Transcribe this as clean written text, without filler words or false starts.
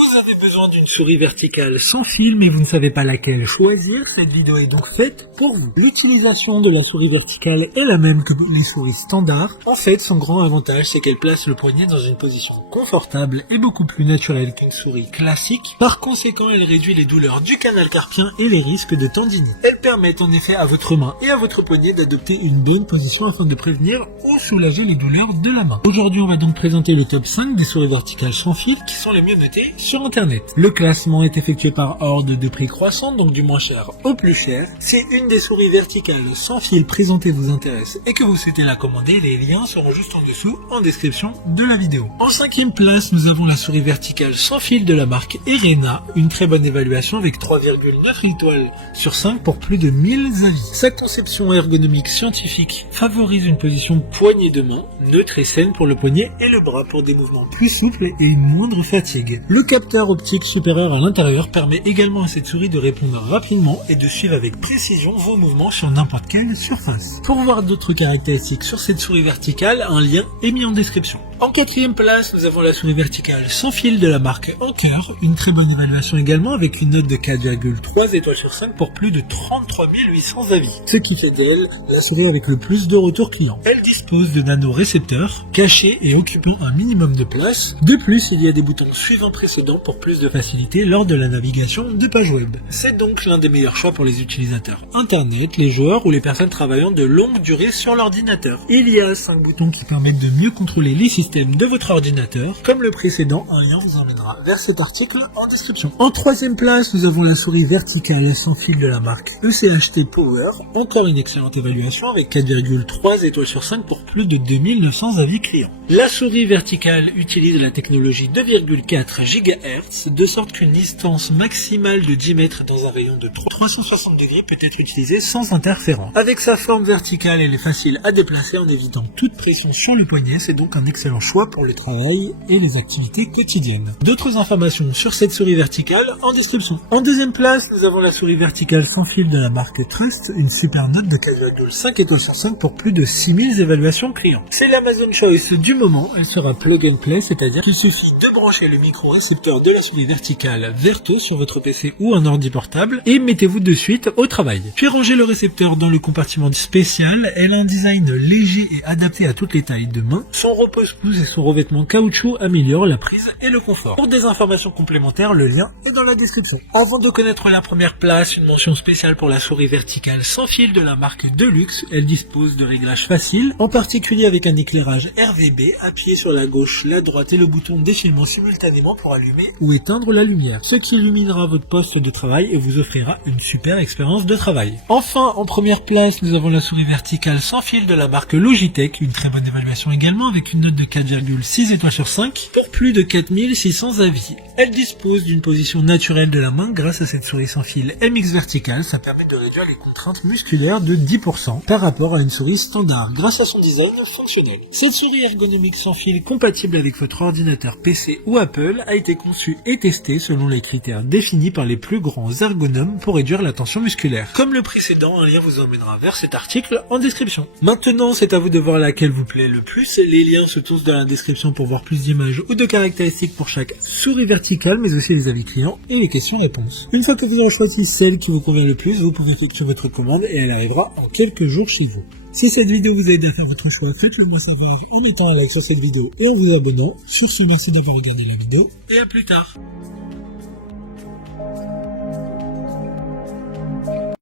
Vous avez besoin d'une souris verticale sans fil mais vous ne savez pas laquelle choisir, cette vidéo est donc faite pour vous. L'utilisation de la souris verticale est la même que les souris standards. En fait, son grand avantage c'est qu'elle place le poignet dans une position confortable et beaucoup plus naturelle qu'une souris classique. Par conséquent, elle réduit les douleurs du canal carpien et les risques de tendinite. Elle permet en effet à votre main et à votre poignet d'adopter une bonne position afin de prévenir ou soulager les douleurs de la main. Aujourd'hui, on va donc présenter le top 5 des souris verticales sans fil qui sont les mieux notées sur internet. Le classement est effectué par ordre de prix croissant, donc du moins cher au plus cher. Si une des souris verticales sans fil présentées vous intéresse et que vous souhaitez la commander, les liens seront juste en dessous en description de la vidéo. En 5e place, nous avons la souris verticale sans fil de la marque Erena, une très bonne évaluation avec 3,9 étoiles sur 5 pour plus de 1000 avis. Sa conception ergonomique scientifique favorise une position poignée de main, neutre et saine pour le poignet et le bras pour des mouvements plus souples et une moindre fatigue. Le capteur optique supérieur à l'intérieur permet également à cette souris de répondre rapidement et de suivre avec précision vos mouvements sur n'importe quelle surface. Pour voir d'autres caractéristiques sur cette souris verticale, un lien est mis en description. En 4e place, nous avons la souris verticale sans fil de la marque Anker, une très bonne évaluation également avec une note de 4,3 étoiles sur 5 pour plus de 33 800 avis. Ce qui fait d'elle la souris avec le plus de retours clients. Elle dispose de nanorécepteurs cachés et occupant un minimum de place. De plus, il y a des boutons suivants précédents pour plus de facilité lors de la navigation de pages web. C'est donc l'un des meilleurs choix pour les utilisateurs internet, les joueurs ou les personnes travaillant de longue durée sur l'ordinateur. Il y a 5 boutons qui permettent de mieux contrôler les systèmes de votre ordinateur. Comme le précédent, un lien vous emmènera vers cet article en description. En 3e place, nous avons la souris verticale sans fil de la marque ECHT Power. Encore une excellente évaluation avec 4,3 étoiles sur 5 pour plus de 2900 avis clients. La souris verticale utilise la technologie 2,4 GHz de sorte qu'une distance maximale de 10 mètres dans un rayon de 360 degrés peut être utilisée sans interférence. Avec sa forme verticale, elle est facile à déplacer en évitant toute pression sur le poignet. C'est donc un excellent choix pour le travail et les activités quotidiennes. D'autres informations sur cette souris verticale en description. En 2e place, nous avons la souris verticale sans fil de la marque Trust, une super note de 4,5 étoiles sur 5 pour plus de 6000 évaluations clients. C'est l'Amazon Choice du moment, elle sera plug and play, c'est-à-dire qu'il suffit de brancher le micro-récepteur de la souris verticale verto sur votre PC ou un ordi portable et mettez-vous de suite au travail. Puis rangez le récepteur dans le compartiment spécial. Elle a un design léger et adapté à toutes les tailles de main. Son repose-pouce et son revêtement caoutchouc améliorent la prise et le confort. Pour des informations complémentaires, le lien est dans la description. Avant de connaître la première place, une mention spéciale pour la souris verticale sans fil de la marque Deluxe. Elle dispose de réglages faciles, en particulier avec un éclairage RVB. Appuyez sur la gauche, la droite et le bouton défilement simultanément pour allumer ou éteindre la lumière, ce qui illuminera votre poste de travail et vous offrira une super expérience de travail. Enfin, en première place, nous avons la souris verticale sans fil de la marque Logitech, une très bonne évaluation également avec une note de 4,6 étoiles sur 5 pour plus de 4600 avis. Elle dispose d'une position naturelle de la main grâce à cette souris sans fil MX verticale. Ça permet de réduire les contraintes musculaires de 10% par rapport à une souris standard grâce à son design fonctionnel. Cette souris ergonomique sans fil compatible avec votre ordinateur PC ou Apple a été conçue et testée selon les critères définis par les plus grands ergonomes pour réduire la tension musculaire. Comme le précédent, un lien vous emmènera vers cet article en description. Maintenant, c'est à vous de voir laquelle vous plaît le plus. Les liens se trouvent dans la description pour voir plus d'images ou de caractéristiques pour chaque souris verticale, mais aussi les avis clients et les questions-réponses. Une fois que vous aurez choisi celle qui vous convient le plus, vous pouvez effectuer votre commande et elle arrivera en quelques jours chez vous. Si cette vidéo vous a aidé à faire votre choix, faites-le moi savoir en mettant un like sur cette vidéo et en vous abonnant. Sur ce, merci d'avoir regardé la vidéo et à plus tard.